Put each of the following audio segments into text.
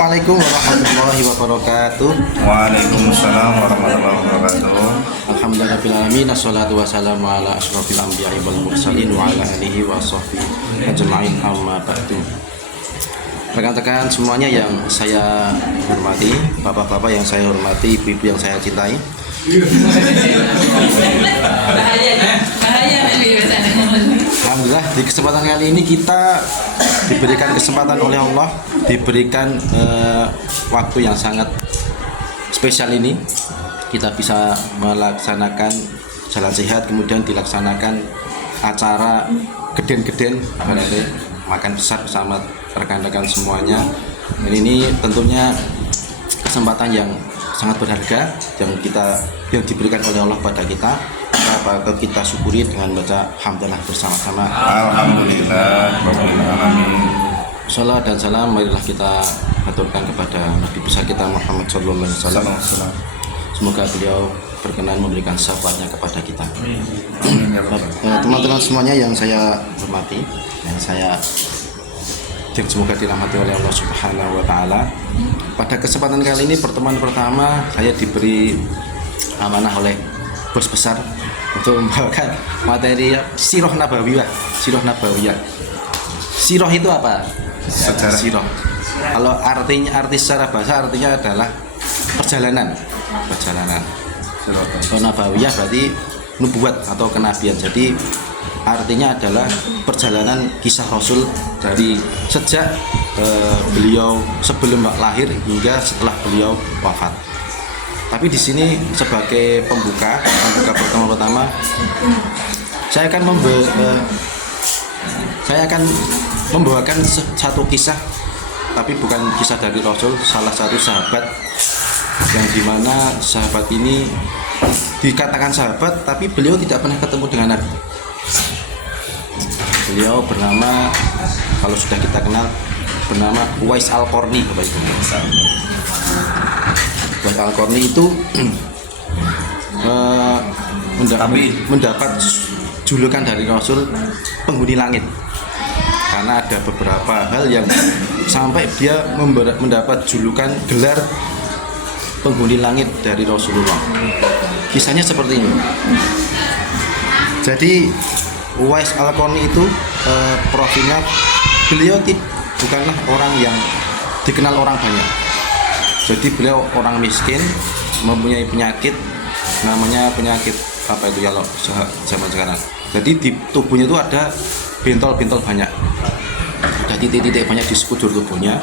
Assalamualaikum warahmatullahi wabarakatuh. Waalaikumsalam warahmatullahi wabarakatuh. Alhamdulillahirrahmanirrahim. Assalatu wassalamu ala asyrafil anbiya'i wal mursalin wa ala alihi wa sahbihi ajma'in amma ba'du. Rekan-rekan semuanya yang saya hormati, bapak-bapak yang saya hormati, ibu-ibu yang saya cintai. Alhamdulillah di kesempatan kali ini kita diberikan kesempatan oleh Allah, diberikan waktu yang sangat spesial ini. Kita bisa melaksanakan jalan sehat, kemudian dilaksanakan acara geden-geden, makan besar bersama rekan-rekan semuanya. Dan ini tentunya kesempatan yang sangat berharga yang diberikan oleh Allah pada kita. Maka kita syukuri dengan baca hamdalah bersama-sama. Alhamdulillah rabbil alamin. Salam dan salam marilah kita aturkan kepada Nabi besar kita Muhammad sallallahu alaihi wasallam. Semoga beliau berkenan memberikan syafaatnya kepada kita. Teman-teman semuanya yang saya hormati, yang semoga dirahmati oleh Allah Subhanahu wa taala. Pada kesempatan kali ini pertemuan pertama saya diberi amanah oleh bos besar untuk membawakan materi Sirah Nabawiyah. Sirah itu apa? Sejarah. Sirah. Kalau arti secara bahasa artinya adalah perjalanan. Kalau Nabawiyah berarti nubuat atau kenabian. Jadi artinya adalah perjalanan kisah Rasul dari sejak beliau sebelum lahir hingga setelah beliau wafat. Tapi di sini sebagai pembuka pertama, saya akan membawakan satu kisah, tapi bukan kisah dari Rasul, salah satu sahabat yang dimana sahabat ini dikatakan sahabat, tapi beliau tidak pernah ketemu dengan Nabi. Beliau bernama, kalau sudah kita kenal, bernama Uwais Al-Qarni. Uwais Al-Qarni itu mendapat julukan dari Rasul penghuni langit, karena ada beberapa hal yang sampai dia mendapat julukan gelar penghuni langit dari Rasulullah. Kisahnya seperti ini. Jadi Uwais Al-Qarni itu profilnya, beliau bukanlah orang yang dikenal orang banyak. Jadi beliau orang miskin, mempunyai penyakit, namanya penyakit apa itu ya, zaman sekarang. Jadi di tubuhnya itu ada bentol-bentol banyak, ada titik-titik banyak di sekujur tubuhnya,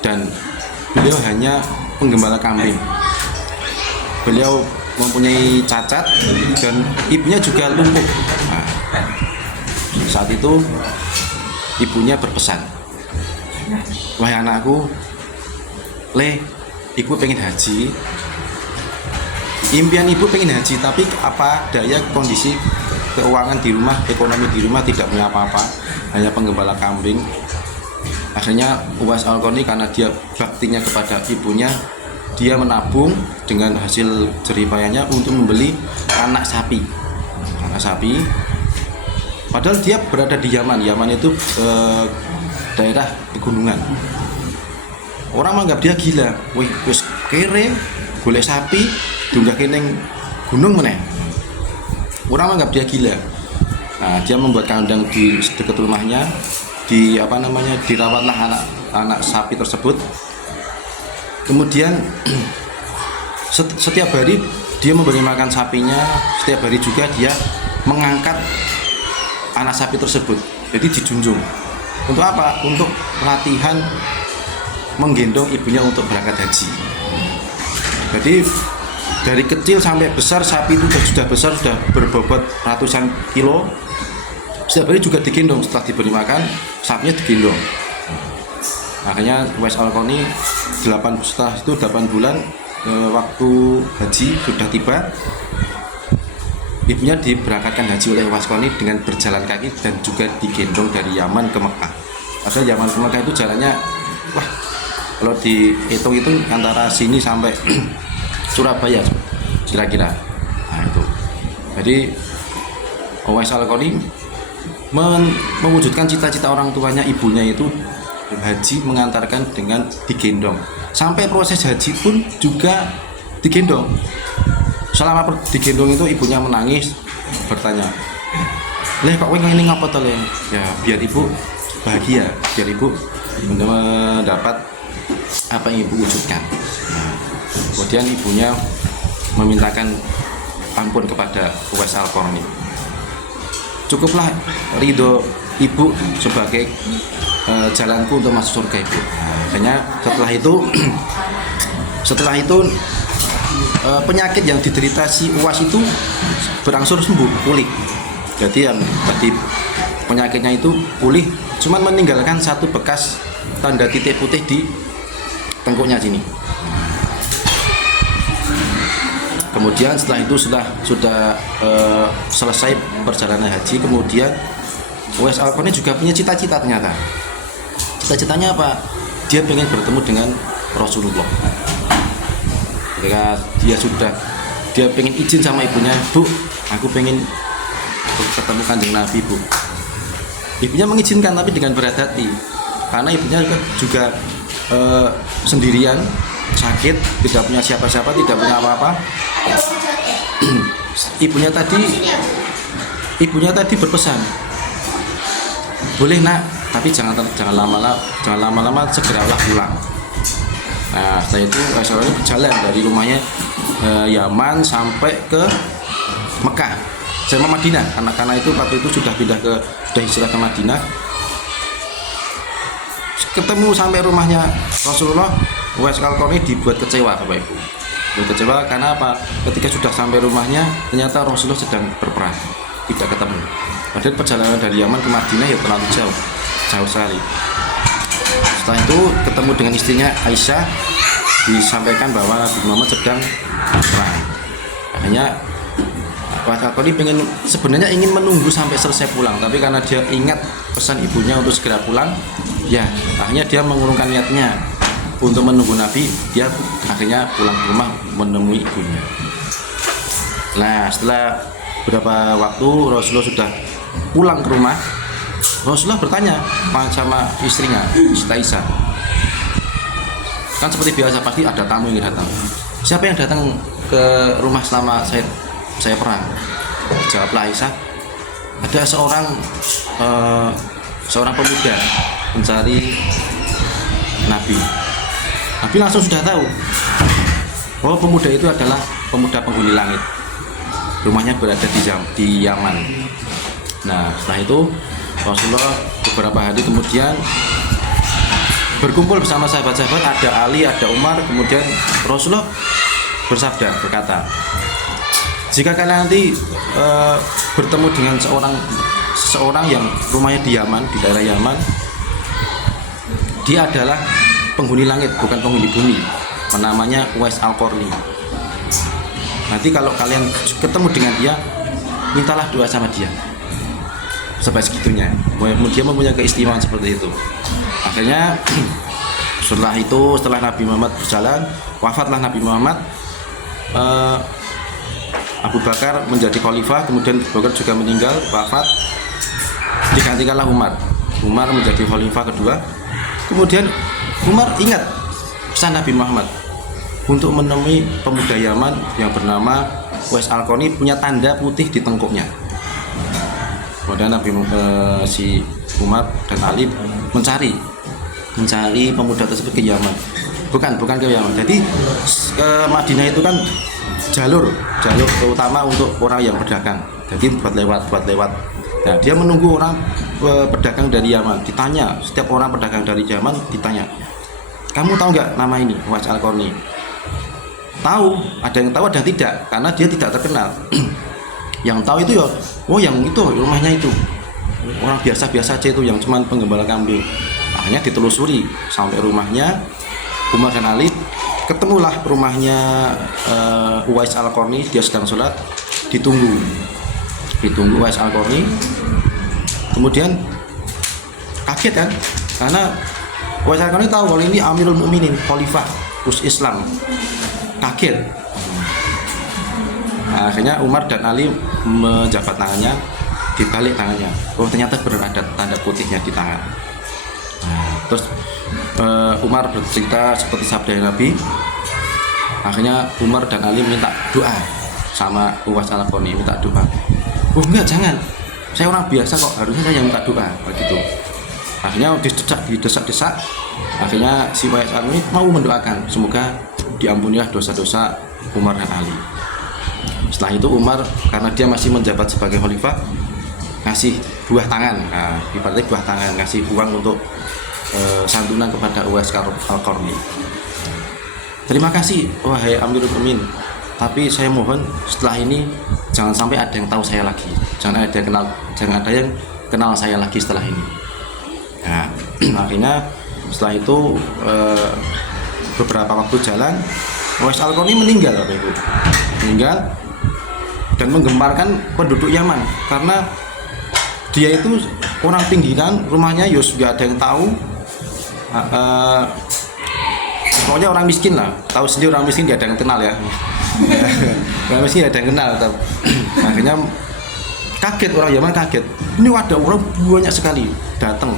dan beliau hanya penggembala kambing. Beliau mempunyai cacat dan ibunya juga lumpuh. Nah, saat itu ibunya berpesan, "Wahai anakku, ibu pengen haji. Impian ibu pengen haji, tapi apa daya kondisi keuangan di rumah, ekonomi di rumah tidak punya apa-apa, hanya penggembala kambing." Akhirnya Uwais Al-Qarni karena dia baktinya kepada ibunya, dia menabung dengan hasil jeripayanya untuk membeli anak sapi. Padahal dia berada di Yaman. Yaman itu daerah pegunungan. Orang menganggap dia gila. Wih, wis kere, golek sapi, dunggah keneng gunung meneh. Orang menganggap dia gila. Nah, dia membuat kandang di dekat rumahnya, dirawatlah anak sapi tersebut. Kemudian setiap hari dia memberi makan sapinya, setiap hari juga dia mengangkat anak sapi tersebut. Jadi dijunjung. Untuk apa? Untuk latihan menggendong ibunya untuk berangkat haji. Jadi dari kecil sampai besar sapi itu sudah besar, sudah berbobot ratusan kilo. Setiap hari juga digendong, setelah diberi makan sapinya digendong. Akhirnya Uwais Al-Qarni setelah itu 8 bulan waktu haji sudah tiba, ibunya diberangkatkan haji oleh Uwais Al-Qarni dengan berjalan kaki dan juga digendong dari Yaman ke Mekah. Padahal Yaman ke Mekah itu jalannya, kalau dihitung-hitung antara sini sampai Surabaya kira-kira. Nah itu. Jadi Uwais Al-Qarni mewujudkan cita-cita orang tuanya, ibunya itu haji mengantarkan dengan digendong. Sampai proses haji pun juga digendong. Selama digendong itu ibunya menangis, bertanya, "Leh kok ini ngapa to, Le?" Ya, biar ibu bahagia, biar ibu mendapat apa yang ibu wujudkan. Kemudian ibunya memintakan ampun kepada Uwais Al-Qarni. Cukuplah ridho ibu sebagai jalanku untuk masuk surga ibu. Makanya setelah itu penyakit yang diderita si Uwais itu berangsur sembuh, pulih. Jadi yang tadi penyakitnya itu pulih, cuman meninggalkan satu bekas tanda titik putih di tengkuknya sini. Kemudian setelah itu sudah selesai perjalanan haji, kemudian Uwais Al-Qarni juga punya cita-cita ternyata. Cita-citanya apa? Dia ingin bertemu dengan Rasulullah. Ketika dia pengen izin sama ibunya, "Bu, aku pengen ketemu Kanjeng Nabi, Bu." Ibunya mengizinkan tapi dengan berat hati, karena ibunya juga sendirian, sakit, tidak punya siapa-siapa, tidak punya apa-apa. Ibunya tadi berpesan, "Boleh nak, tapi jangan lama-lama, segeralah pulang." Nah, setelah itu Rasulullah berjalan dari rumahnya Yaman sampai ke Mekah, sama Madinah. Karena itu waktu itu sudah hijrah ke Madinah. Ketemu sampai rumahnya Rasulullah, Uwais Al-Qarni dibuat kecewa, Bapak Ibu. Kecewa karena apa? Ketika sudah sampai rumahnya, ternyata Rasulullah sedang berperang, tidak ketemu. Padahal perjalanan dari Yaman ke Madinah ya terlalu jauh sekali. Setelah itu ketemu dengan istrinya Aisyah, disampaikan bahwa Nabi Muhammad sedang perang. Akhirnya Uwais Al-Qarni sebenarnya ingin menunggu sampai selesai pulang, tapi karena dia ingat pesan ibunya untuk segera pulang, ya akhirnya dia mengurungkan niatnya untuk menunggu Nabi. Dia akhirnya pulang ke rumah menemui ibunya. Nah, setelah beberapa waktu Rasulullah sudah pulang ke rumah, Rasulullah bertanya sama istrinya, Siti Aisyah. Kan seperti biasa pasti ada tamu yang datang. Siapa yang datang ke rumah selama saya perang? Jawablah Aisyah, ada seorang pemuda mencari Nabi. Nabi langsung sudah tahu bahwa pemuda itu adalah pemuda penghuni langit. Rumahnya berada di Yaman. Nah, setelah itu Rasulullah beberapa hari kemudian berkumpul bersama sahabat-sahabat, ada Ali, ada Umar. Kemudian Rasulullah berkata, "Jika kalian nanti bertemu dengan seseorang yang rumahnya di Yaman, di daerah Yaman, dia adalah penghuni langit, bukan penghuni bumi. Namanya Uwais Al-Qarni. Nanti kalau kalian ketemu dengan dia, mintalah doa sama dia." Sampai segitunya, dia mempunyai keistimewaan seperti itu. Akhirnya setelah Nabi Muhammad berjalan, wafatlah Nabi Muhammad. Abu Bakar menjadi khalifah, kemudian Abu Bakar juga meninggal, wafat. Digantikanlah Umar. Umar menjadi khalifah kedua. Kemudian Umar ingat pesan Nabi Muhammad untuk menemui pemuda Yaman yang bernama Uwais Al-Qarni, punya tanda putih di tengkuknya. Kemudian si Umar dan Ali mencari pemuda tersebut ke Yaman. Bukan ke Yaman. Jadi ke Madinah itu kan jalur utama untuk orang yang berdagang. Jadi buat lewat. Nah, dia menunggu orang pedagang dari Yaman. Ditanya, setiap orang pedagang dari Yaman ditanya, "Kamu tahu nggak nama ini, Uwais Al-Qarni?" Tahu, ada yang tahu, ada yang tidak, karena dia tidak terkenal. Yang tahu itu ya, oh yang itu rumahnya itu orang biasa-biasa aja itu, yang cuman penggembala kambing. Akhirnya ditelusuri sampai rumahnya Umar dan Ali. Ketemulah rumahnya Uwais Al-Qarni, dia sedang sholat, ditunggu Uwais Al-Qarni. Kemudian kaget kan, karena Uwais Al-Qarni tahu kalau ini Amirul Mukminin, khalifah Islam. Kaget. Akhirnya Umar dan Ali menjabat tangannya, dibalik tangannya. Oh, ternyata berada tanda putihnya di tangan. Nah, Terus Umar bercerita seperti sabda Nabi. Akhirnya Umar dan Ali minta doa sama Uwais Al-Qarni, minta doa. Oh enggak, jangan, saya orang biasa kok, harusnya saya yang minta doa, begitu. Akhirnya didesak-desak, akhirnya si Uwais Al-Qarni mau mendoakan semoga diampunilah dosa-dosa Umar dan Ali. Setelah itu Umar, karena dia masih menjabat sebagai khalifah, ngasih buah tangan, ibaratnya buah tangan, ngasih uang untuk santunan kepada Uwais Al-Qarni. Terima kasih wahai Amirul Mukminin, tapi saya mohon setelah ini jangan sampai ada yang tahu saya lagi, jangan ada yang kenal saya lagi setelah ini. Nah, akhirnya setelah itu beberapa waktu jalan, Uwais Al-Qarni meninggal, Bapak Ibu. Meninggal dan menggemparkan penduduk Yaman karena dia itu orang pinggiran, rumahnya Yus nggak ada yang tahu. Pokoknya orang miskin lah, tahu sendiri orang miskin gak ada yang kenal ya. Orang miskin gak ada yang kenal. Akhirnya kaget, orang Yaman kaget. Ini ada orang banyak sekali datang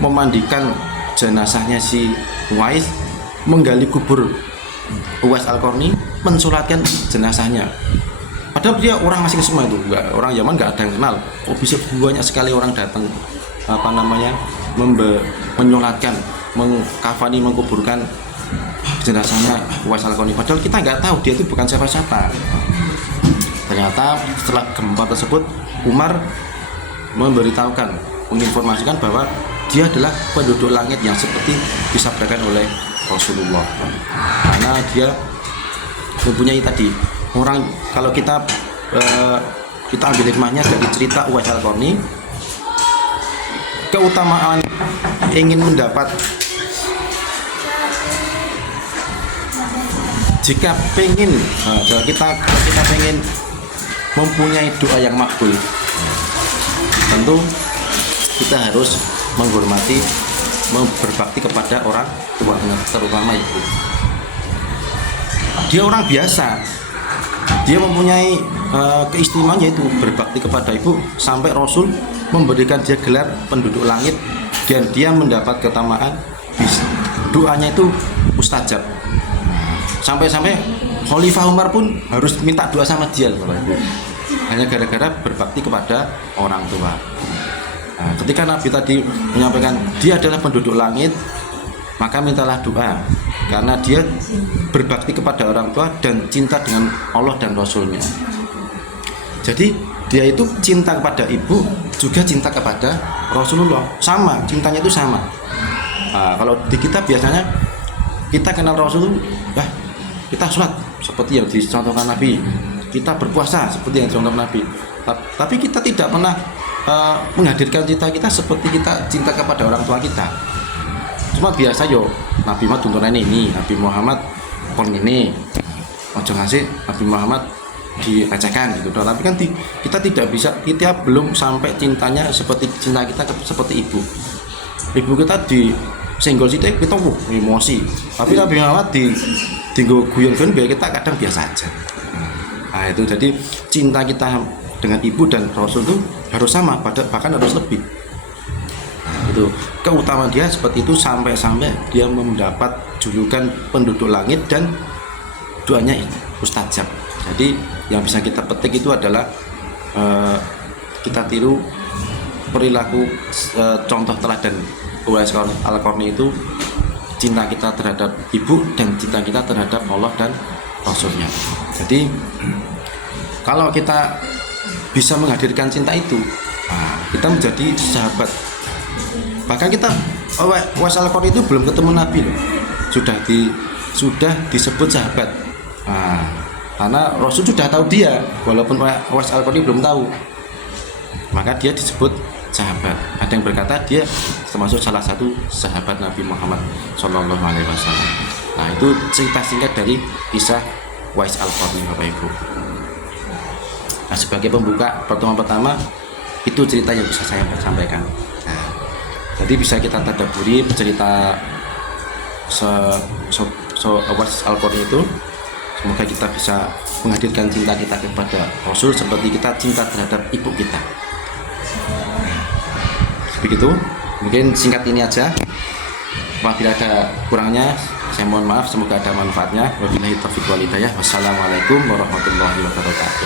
memandikan jenazahnya si Uwais, menggali kubur Uwais Al-Qarni, mensolatkan jenazahnya. Padahal dia orang asing semua itu, orang Yaman nggak ada yang kenal. Oh bisa banyak sekali orang datang menyolatkan, mengkafani, mengkuburkan jenazahnya Uwais Al-Qarni. Padahal kita nggak tahu dia itu bukan siapa-siapa. Ternyata setelah gempa tersebut, Umar memberitahukan, menginformasikan bahwa dia adalah penduduk langit yang seperti disabdakan oleh Rasulullah. Karena dia mempunyai tadi orang, kalau kita ambil hikmahnya dari cerita Uwais Al-Qarni, keutamaan ingin mendapat, jika kita pengen mempunyai doa yang makbul, tentu kita harus menghormati, berbakti kepada orang tua, terutama ibu. Dia orang biasa, dia mempunyai keistimewaan yaitu berbakti kepada ibu, sampai Rasul memberikan dia gelar penduduk langit, dan dia mendapat keutamaan doanya itu mustajab. Sampai-sampai Khalifah Umar pun harus minta doa sama dia, Bapak Ibu. Hanya gara-gara berbakti kepada orang tua. Nah, ketika Nabi tadi menyampaikan dia adalah penduduk langit, maka mintalah doa, karena dia berbakti kepada orang tua dan cinta dengan Allah dan Rasulnya. Jadi dia itu cinta kepada ibu, juga cinta kepada Rasulullah, sama, cintanya itu sama. Nah, kalau di kita biasanya kita kenal Rasul, kita sholat seperti yang dicontohkan Nabi, kita berpuasa seperti yang dicontohkan Nabi, tapi kita tidak pernah menghadirkan cinta kita seperti kita cinta kepada orang tua kita. Cuma biasa Nabi Muhammad tuntunan ini, Nabi Muhammad kon ini, ojo ngasih Nabi Muhammad dilecehkan gitu. Tapi kan kita tidak bisa, kita belum sampai cintanya seperti cinta kita seperti ibu. Ibu kita di senggol sidik kita emosi, tapi Nabi Muhammad di guyon-guyon biar kita kadang biasa aja. Nah itu, jadi cinta kita dengan ibu dan Rasul itu harus sama, bahkan harus lebih. Nah, itu keutamaan dia seperti itu, sampai dia mendapat julukan penduduk langit dan doanya mustajab. Jadi yang bisa kita petik itu adalah kita tiru perilaku, contoh teladan Uwais Al-Qarni itu, cinta kita terhadap ibu dan cinta kita terhadap Allah dan Rasulnya. Jadi kalau kita bisa menghadirkan cinta itu, kita menjadi sahabat. Bahkan kita, Uwais Al-Qarni itu belum ketemu Nabi loh, sudah disebut sahabat. Karena Rasul sudah tahu dia, walaupun Uwais Al-Qarni belum tahu, maka dia disebut sahabat. Ada yang berkata dia termasuk salah satu sahabat Nabi Muhammad SAW. Nah itu cerita singkat dari kisah Uwais Al-Qarni, Bapak Ibu. Nah, sebagai pembuka pertemuan pertama, itu cerita yang bisa saya sampaikan. Nah, jadi bisa kita tadaburi cerita Uwais Al-Qarni itu. Semoga kita bisa menghadirkan cinta kita kepada Rasul seperti kita cinta terhadap ibu kita. Begitu, mungkin singkat ini aja. Apabila ada kurangnya, saya mohon maaf. Semoga ada manfaatnya. Wabillahi taufiq wal hidayah. Wassalamualaikum warahmatullahi wabarakatuh.